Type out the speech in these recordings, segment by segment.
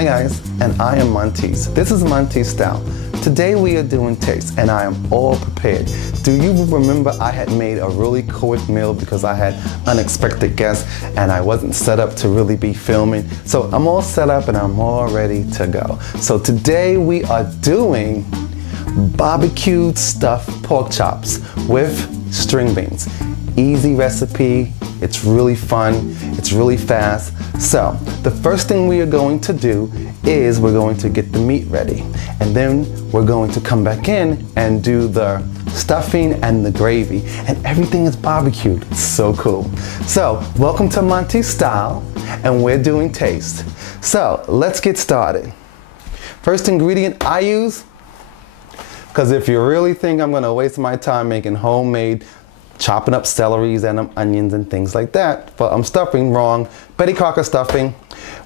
Hi guys, and I am Monteys. This is Monteys Style. Today we are doing taste, and I am all prepared. Do you remember I had made a really quick meal because I had unexpected guests and I wasn't set up to really be filming? So I'm all set up and I'm all ready to go. So today we are doing barbecued stuffed pork chops with string beans. Easy recipe, it's really fun, it's really fast. So the first thing we are going to do is we're going to get the meat ready, and then we're going to come back in and do the stuffing and the gravy, and everything is barbecued. It's so cool. So welcome to Monteys Style, and we're doing taste. So let's get started. First ingredient I use, because if you really think I'm gonna waste my time making homemade chopping up celeries and onions and things like that, but I'm stuffing wrong. Betty Crocker stuffing.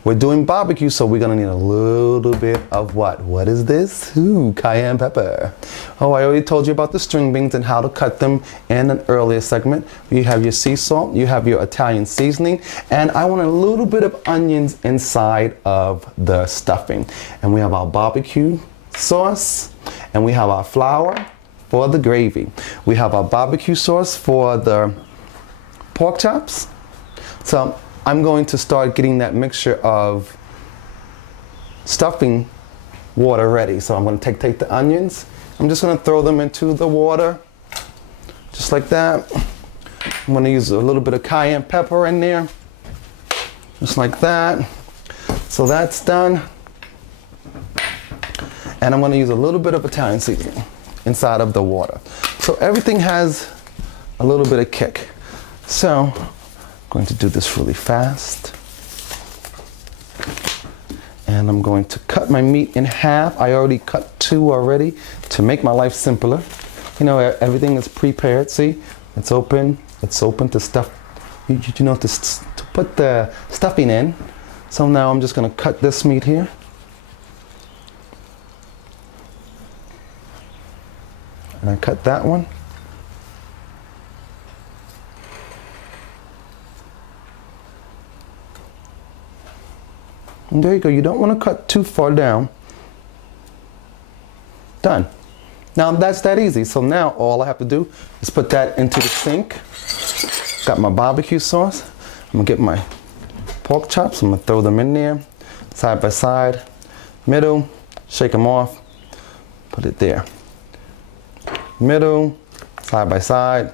We're doing barbecue, so we're gonna need a little bit of what? What is this? Ooh, cayenne pepper. Oh, I already told you about the string beans and how to cut them in an earlier segment. You have your sea salt, you have your Italian seasoning, and I want a little bit of onions inside of the stuffing. And we have our barbecue sauce, and we have our flour for the gravy. We have our barbecue sauce for the pork chops. So I'm going to start getting that mixture of stuffing water ready. So I'm going to take the onions. I'm just going to throw them into the water, just like that. I'm going to use a little bit of cayenne pepper in there, just like that. So that's done. And I'm going to use a little bit of Italian seasoning inside of the water. So everything has a little bit of kick. So I'm going to do this really fast. And I'm going to cut my meat in half. I already cut two already to make my life simpler. You know, everything is prepared. See, it's open to stuff, you know, to put the stuffing in. So now I'm just gonna cut this meat here. And I cut that one. And there you go. You don't want to cut too far down. Done. Now that's that easy. So now all I have to do is put that into the sink. Got my barbecue sauce. I'm gonna get my pork chops. I'm gonna throw them in there, side by side, middle, shake them off, put it there. Middle, side by side,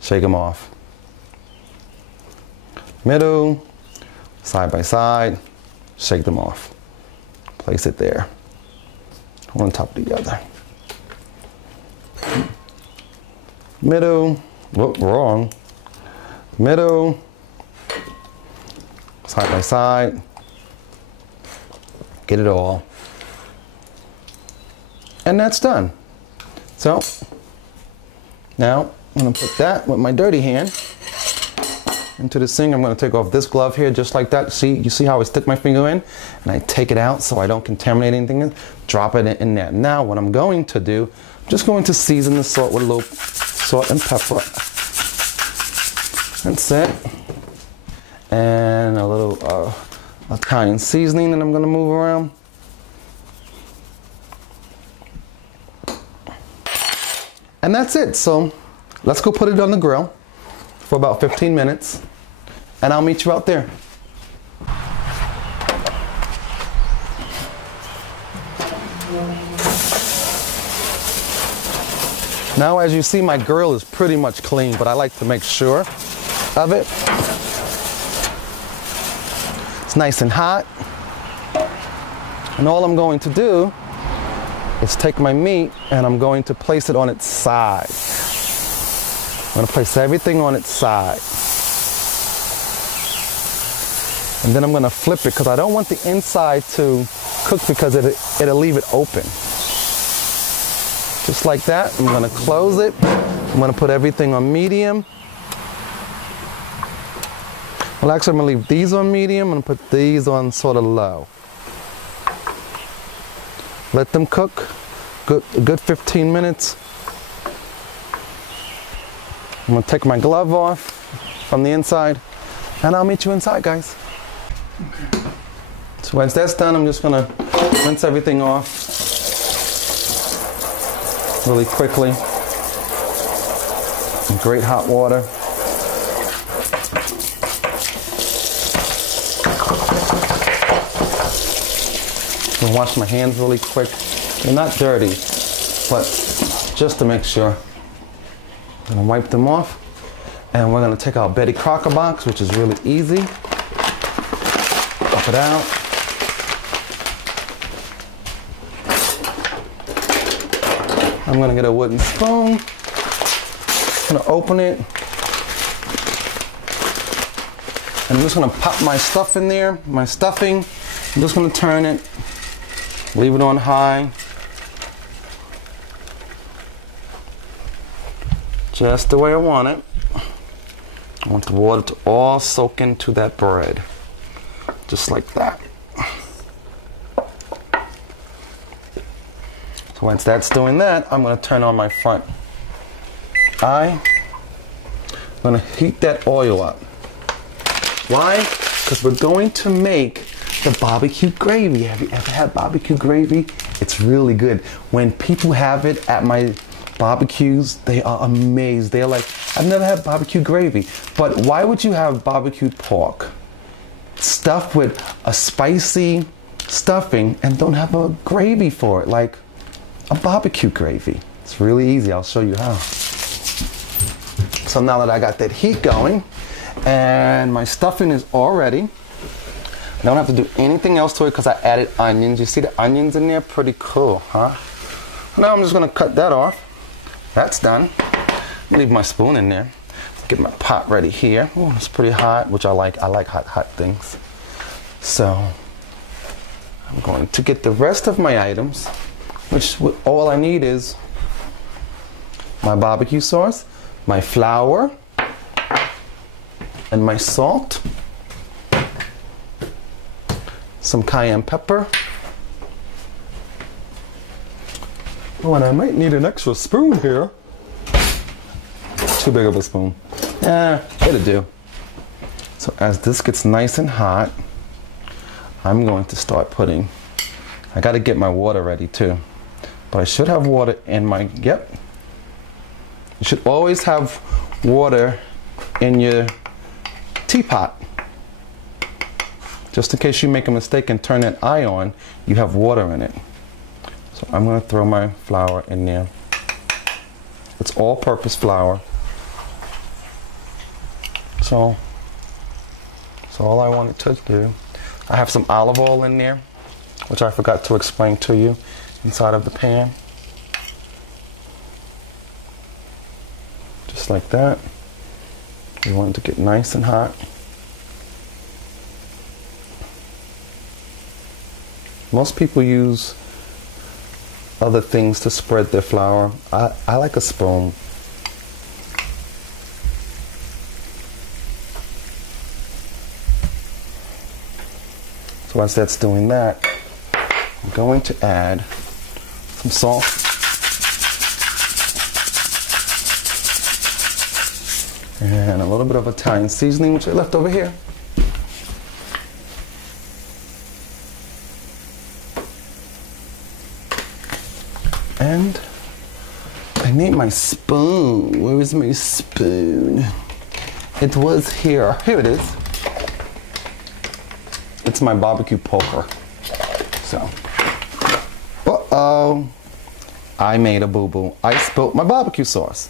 shake them off. Middle, side by side, shake them off. Place it there, one on top of the other. Middle, whoop, wrong. Middle, side by side, get it all. And that's done. So now I'm going to put that with my dirty hand into the sink. I'm going to take off this glove here just like that. See, you see how I stick my finger in and I take it out so I don't contaminate anything. Drop it in there. Now what I'm going to do, I'm just going to season the salt with a little salt and pepper. That's it. And a little Italian seasoning that I'm going to move around. And that's it. So let's go put it on the grill for about 15 minutes, and I'll meet you out there. Now, as you see, my grill is pretty much clean, but I like to make sure of it. It's nice and hot. And all I'm going to do is take my meat and I'm going to place it on its side. I'm going to place everything on its side. And then I'm going to flip it because I don't want the inside to cook because it'll leave it open. Just like that. I'm going to close it. I'm going to put everything on medium. Well, actually, I'm going to leave these on medium. I'm going to put these on sort of low. Let them cook a good 15 minutes. I'm gonna take my glove off from the inside and I'll meet you inside, guys. Okay. So once that's done, I'm just gonna rinse everything off really quickly in great hot water. I'm gonna wash my hands really quick. They're not dirty, but just to make sure. I'm gonna wipe them off, and we're gonna take our Betty Crocker box, which is really easy. Pop it out. I'm gonna get a wooden spoon. I'm gonna open it. I'm just gonna pop my stuff in there, my stuffing. I'm just gonna turn it, leave it on high. Just the way I want it. I want the water to all soak into that bread. Just like that. So once that's doing that, I'm going to turn on my front eye. I'm going to heat that oil up. Why? Because we're going to make the barbecue gravy. Have you ever had barbecue gravy? It's really good. When people have it at my barbecues, they are amazed. They're like, I've never had barbecue gravy. But why would you have barbecued pork stuffed with a spicy stuffing and don't have a gravy for it, like a barbecue gravy? It's really easy. I'll show you how. So now that I got that heat going and my stuffing is all ready, I don't have to do anything else to it because I added onions. You see the onions in there? Pretty cool, huh? Now I'm just gonna cut that off. That's done. Leave my spoon in there. Get my pot ready here. Oh, it's pretty hot, which I like. I like hot things. So I'm going to get the rest of my items, which all I need is my barbecue sauce, my flour, and my salt, some cayenne pepper. Oh, and I might need an extra spoon here. Too big of a spoon. Yeah, it'll do. So as this gets nice and hot, I'm going to start putting, I got to get my water ready too. But I should have water in my, yep. You should always have water in your teapot. Just in case you make a mistake and turn that eye on, you have water in it. So I'm going to throw my flour in there. It's all-purpose flour. So that's all I wanted to do. I have some olive oil in there, which I forgot to explain to you, inside of the pan. Just like that. You want it to get nice and hot. Most people use other things to spread their flour. I like a spoon. So once that's doing that, I'm going to add some salt. And a little bit of Italian seasoning, which I left over here. And I need my spoon. Where is my spoon? It was here. Here it is. It's my barbecue poker. So, uh-oh. I made a boo-boo. I spilled my barbecue sauce.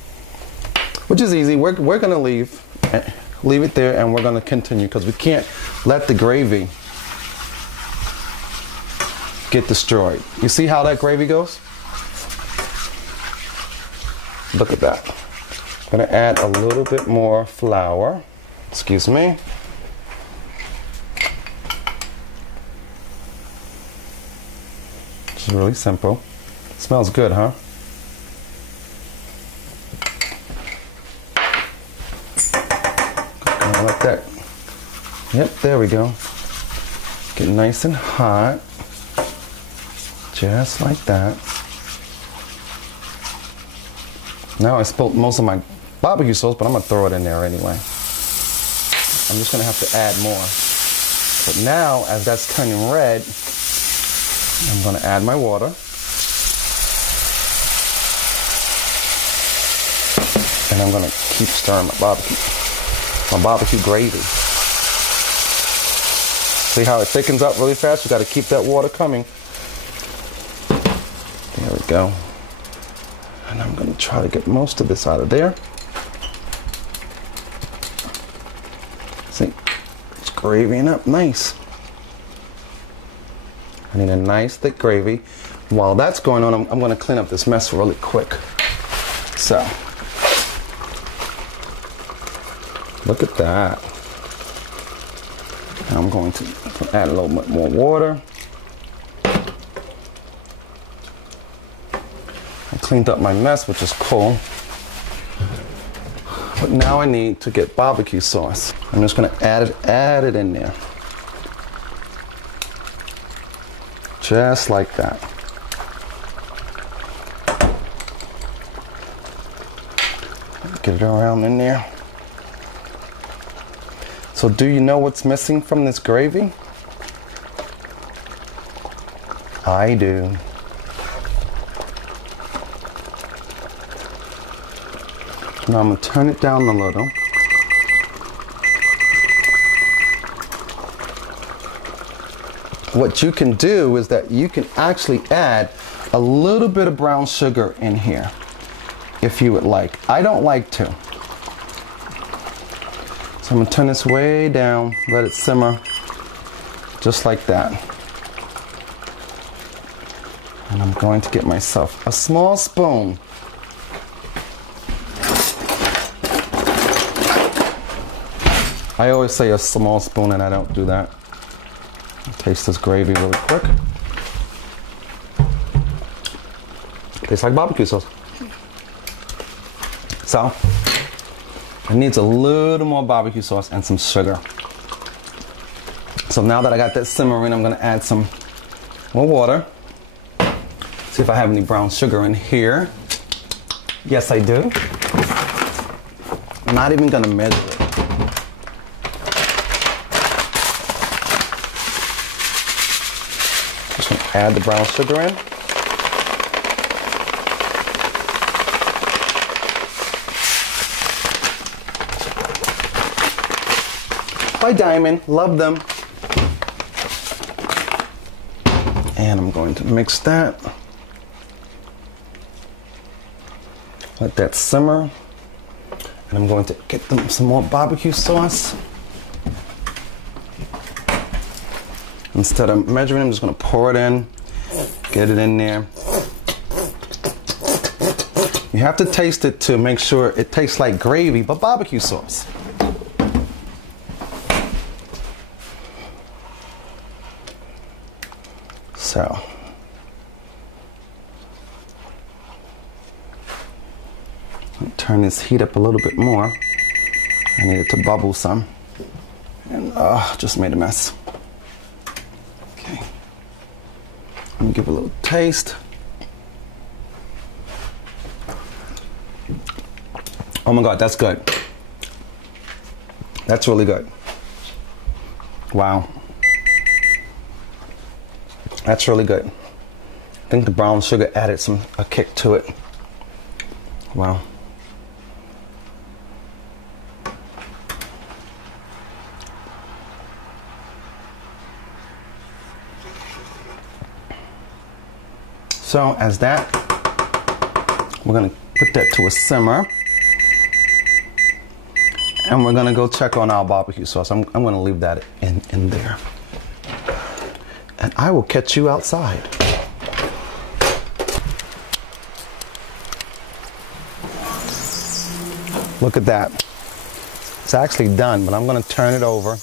Which is easy. We're gonna leave it there, and we're gonna continue because we can't let the gravy get destroyed. You see how that gravy goes? Look at that. I'm gonna add a little bit more flour. Excuse me. It's really simple. It smells good, huh? Like that. Yep, there we go. Get nice and hot. Just like that. Now I spilled most of my barbecue sauce, but I'm gonna throw it in there anyway. I'm just gonna have to add more. But now, as that's turning red, I'm going to add my water. And I'm going to keep stirring my barbecue gravy. See how it thickens up really fast? You got to keep that water coming. There we go. And I'm going to try to get most of this out of there. See, it's gravying up nice. I need a nice thick gravy. While that's going on, I'm going to clean up this mess really quick. So, look at that. Now I'm going to add a little bit more water. I cleaned up my mess, which is cool. But now I need to get barbecue sauce. I'm just going to add it in there. Just like that. Get it around in there. So do you know what's missing from this gravy? I do. Now I'm going to turn it down a little. What you can do is that you can actually add a little bit of brown sugar in here if you would like. I don't like to. So I'm going to turn this way down, let it simmer just like that. And I'm going to get myself a small spoon. I always say a small spoon and I don't do that. Taste this gravy really quick. Tastes like barbecue sauce. So, it needs a little more barbecue sauce and some sugar. So now that I got that simmering, I'm gonna add some more water. See if I have any brown sugar in here. Yes, I do. I'm not even gonna measure it. Just gonna add the brown sugar in. By Diamond, love them. And I'm going to mix that. Let that simmer. And I'm going to get them some more barbecue sauce. Instead of measuring, I'm just going to pour it in, get it in there. You have to taste it to make sure it tastes like gravy, but barbecue sauce. So, turn this heat up a little bit more. I need it to bubble some. And just made a mess. Okay. Let me give it a little taste. Oh my God, that's good. That's really good. Wow. That's really good. I think the brown sugar added a kick to it. Wow. So as that, we're gonna put that to a simmer. And we're gonna go check on our barbecue sauce. I'm gonna leave that in there. And I will catch you outside. Look at that. It's actually done, but I'm going to turn it over.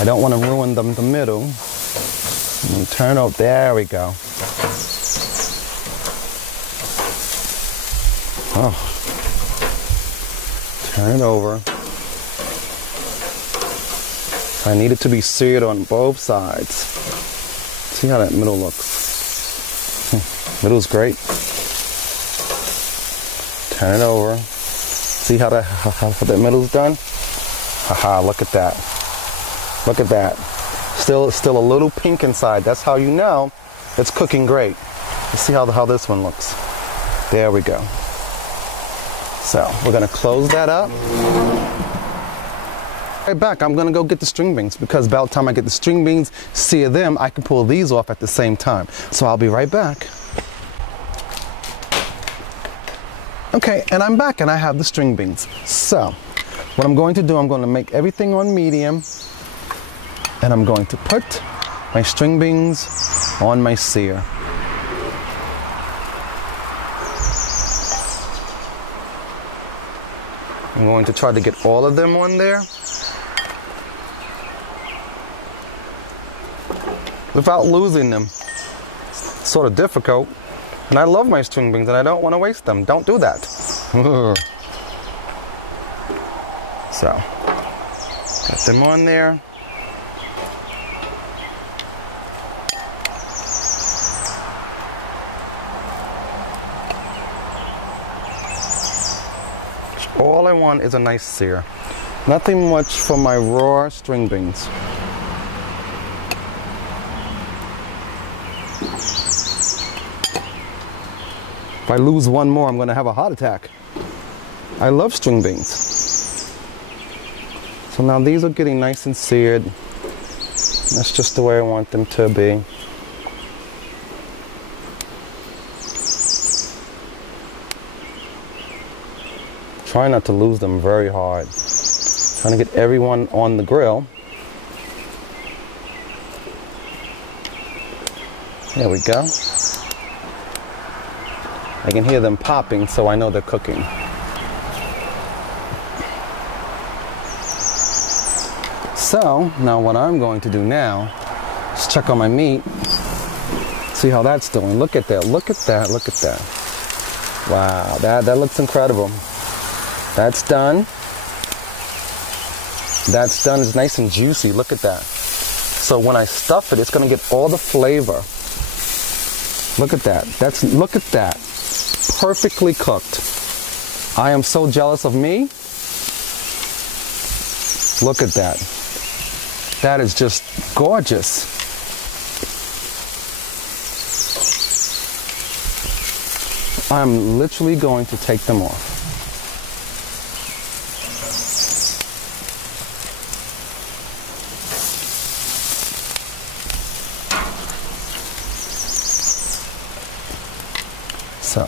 I don't want to ruin the middle. I'm going to turn it over. There we go. Oh. Turn it over. I need it to be seared on both sides. See how that middle looks. Middle's great. Turn it over. See how that middle's done? Haha, look at that. Look at that. Still a little pink inside. That's how you know it's cooking great. Let's see how this one looks. There we go. So we're gonna close that up. Right back, I'm gonna go get the string beans because by the time I get the string beans, sear them, I can pull these off at the same time. So I'll be right back. Okay, and I'm back and I have the string beans. So what I'm going to do, I'm going to make everything on medium and I'm going to put my string beans on my sear. I'm going to try to get all of them on there without losing them. It's sort of difficult. And I love my string beans and I don't want to waste them. Don't do that. So, got them on there. All I want is a nice sear. Nothing much for my raw string beans. If I lose one more, I'm going to have a heart attack. I love string beans. So now these are getting nice and seared. That's just the way I want them to be. Try not to lose them very hard. Trying to get everyone on the grill. There we go. I can hear them popping, so I know they're cooking. So, now what I'm going to do now is check on my meat. See how that's doing. Look at that, look at that, look at that. Wow, that looks incredible. That's done. That's done. It's nice and juicy. Look at that. So when I stuff it, it's going to get all the flavor. Look at that. Look at that. Perfectly cooked. I am so jealous of me. Look at that. That is just gorgeous. I'm literally going to take them off. So,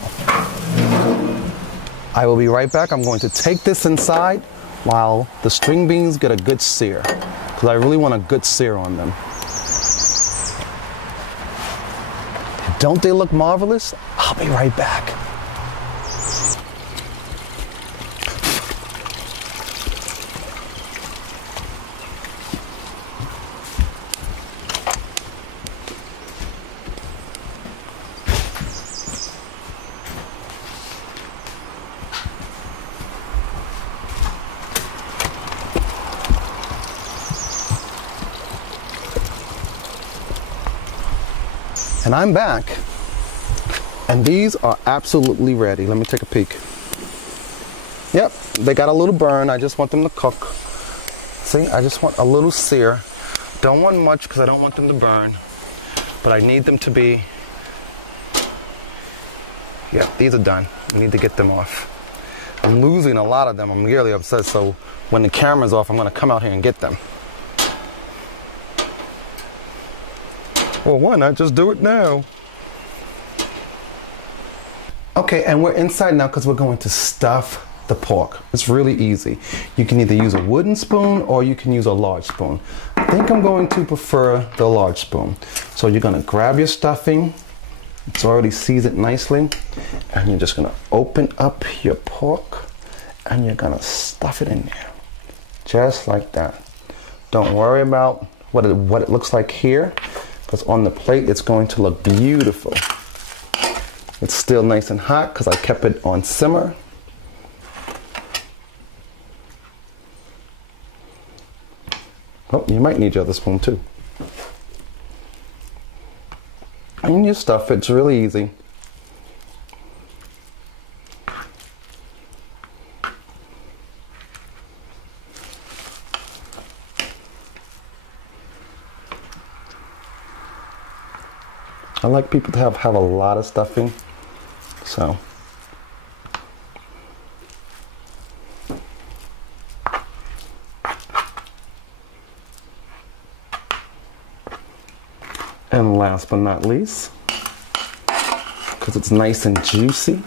I will be right back. I'm going to take this inside while the string beans get a good sear, because I really want a good sear on them. Don't they look marvelous? I'll be right back. And I'm back, and these are absolutely ready. Let me take a peek. Yep, they got a little burn. I just want them to cook. See, I just want a little sear. Don't want much because I don't want them to burn, but I need them to be, yeah, these are done. I need to get them off. I'm losing a lot of them. I'm really upset, so when the camera's off, I'm gonna come out here and get them. Well, why not just do it now? Okay, and we're inside now because we're going to stuff the pork. It's really easy. You can either use a wooden spoon or you can use a large spoon. I think I'm going to prefer the large spoon. So you're going to grab your stuffing. It's already seasoned nicely. And you're just going to open up your pork and you're going to stuff it in there. Just like that. Don't worry about what it looks like here. Because on the plate, it's going to look beautiful. It's still nice and hot because I kept it on simmer. Oh, you might need your other spoon too. And you stuff it, it's really easy. I like people to have a lot of stuffing. So. And last but not least, because it's nice and juicy,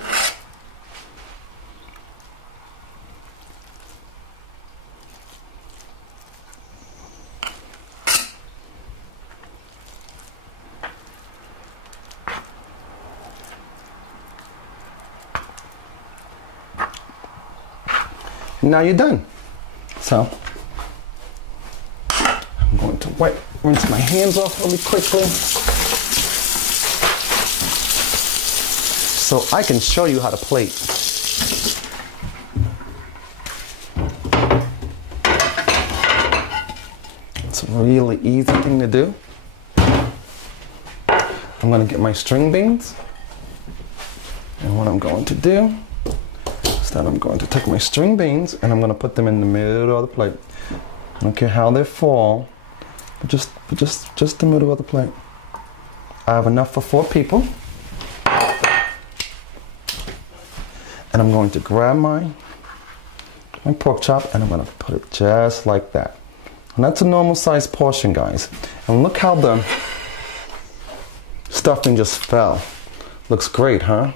now you're done. So I'm going to rinse my hands off really quickly so I can show you how to plate. It's a really easy thing to do. I'm going to get my string beans, and what I'm going to do is that I'm going to take my string beans and I'm going to put them in the middle of the plate. I don't care how they fall, but just the middle of the plate. I have enough for 4 people. And I'm going to grab my pork chop and I'm going to put it just like that. And that's a normal size portion, guys. And look how the stuffing just fell. Looks great, huh?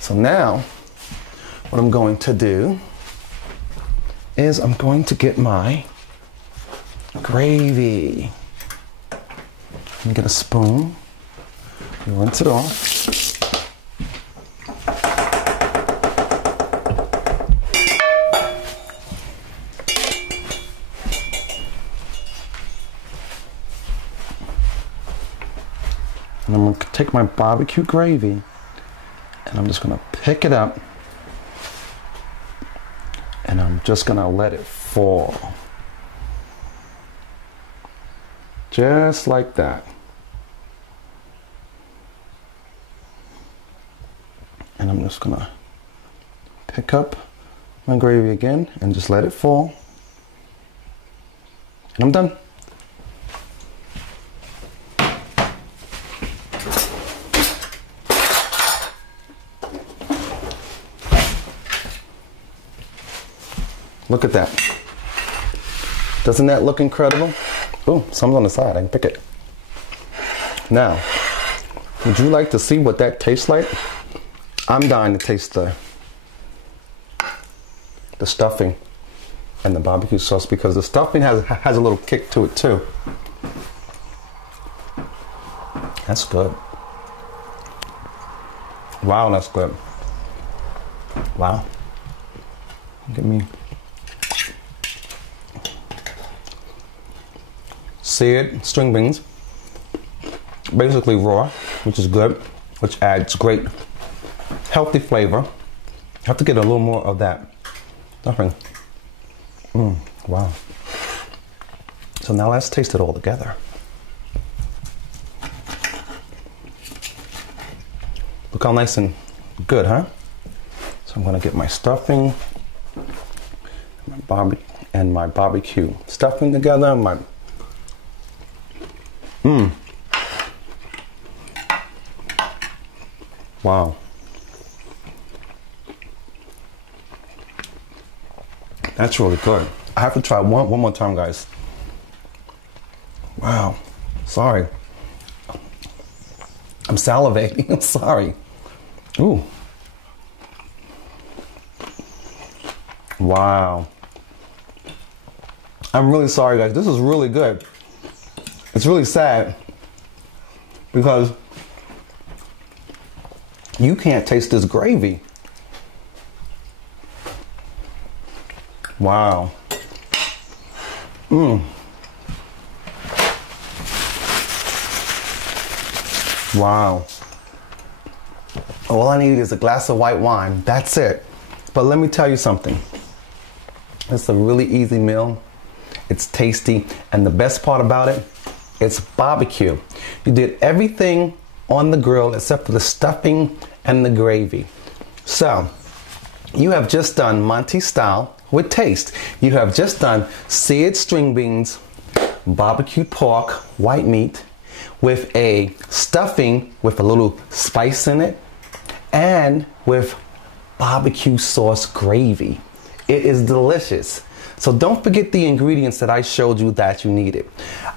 So now, what I'm going to do is I'm going to get my gravy. Let me get a spoon. Rinse it off. And I'm going to take my barbecue gravy and I'm just going to pick it up and I'm just going to let it fall. Just like that. And I'm just going to pick up my gravy again and just let it fall. And I'm done. Look at that. Doesn't that look incredible? Oh, some's on the side. I can pick it. Now, would you like to see what that tastes like? I'm dying to taste the stuffing and the barbecue sauce because the stuffing has a little kick to it too. That's good. Wow, that's good. Wow. Look at me. Seared string beans, basically raw, which is good, which adds great healthy flavor. Have to get a little more of that stuffing. Wow. So now let's taste it all together. Look how nice and good, huh? So I'm gonna get my stuffing, my barbecue stuffing together. Wow. That's really good. I have to try one more time, guys. Wow. Sorry. I'm salivating. I'm sorry. Ooh. Wow. I'm really sorry, guys. This is really good. It's really sad because you can't taste this gravy. Wow. Wow. All I need is a glass of white wine. That's it. But let me tell you something. It's a really easy meal. It's tasty. And the best part about it, it's barbecue. You did everything on the grill except for the stuffing and the gravy. So, you have just done Monteys style with taste. You have just done seared string beans, barbecued pork, white meat. with a stuffing with a little spice in it and with barbecue sauce gravy. It is delicious. So don't forget the ingredients that I showed you that you needed.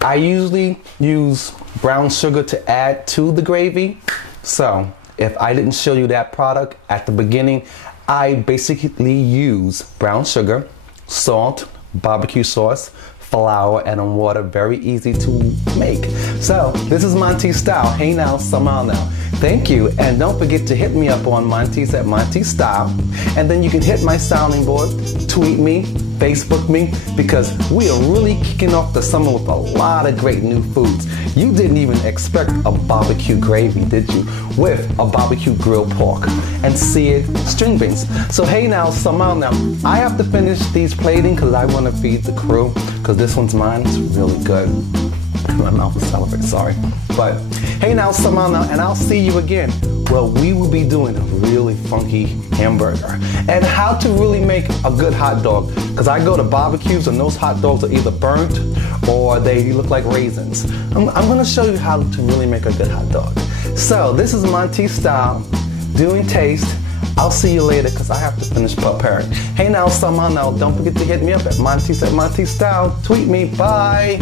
I usually use brown sugar to add to the gravy. So if I didn't show you that product at the beginning, I basically use brown sugar, salt, barbecue sauce, flour, and water. Very easy to make. So this is Monteys Style. Hey now, somehow now. Thank you, and don't forget to hit me up on Monteys at Monteys Style, and then you can hit my sounding board, tweet me, Facebook me, because we are really kicking off the summer with a lot of great new foods. You didn't even expect a barbecue gravy, did you? With a barbecue grilled pork and seared string beans. So hey now, somehow now, I have to finish these plating because I want to feed the crew, because this one's mine. It's really good. My mouth is salivating, sorry. But hey now, somehow now, and I'll see you again. Well, we will be doing a really funky hamburger and how to really make a good hot dog. Because I go to barbecues and those hot dogs are either burnt or they look like raisins. I'm going to show you how to really make a good hot dog. So this is Monteys Style, doing taste. I'll see you later because I have to finish preparing. Hey now, somehow now, don't forget to hit me up at Monteys Style. Tweet me. Bye.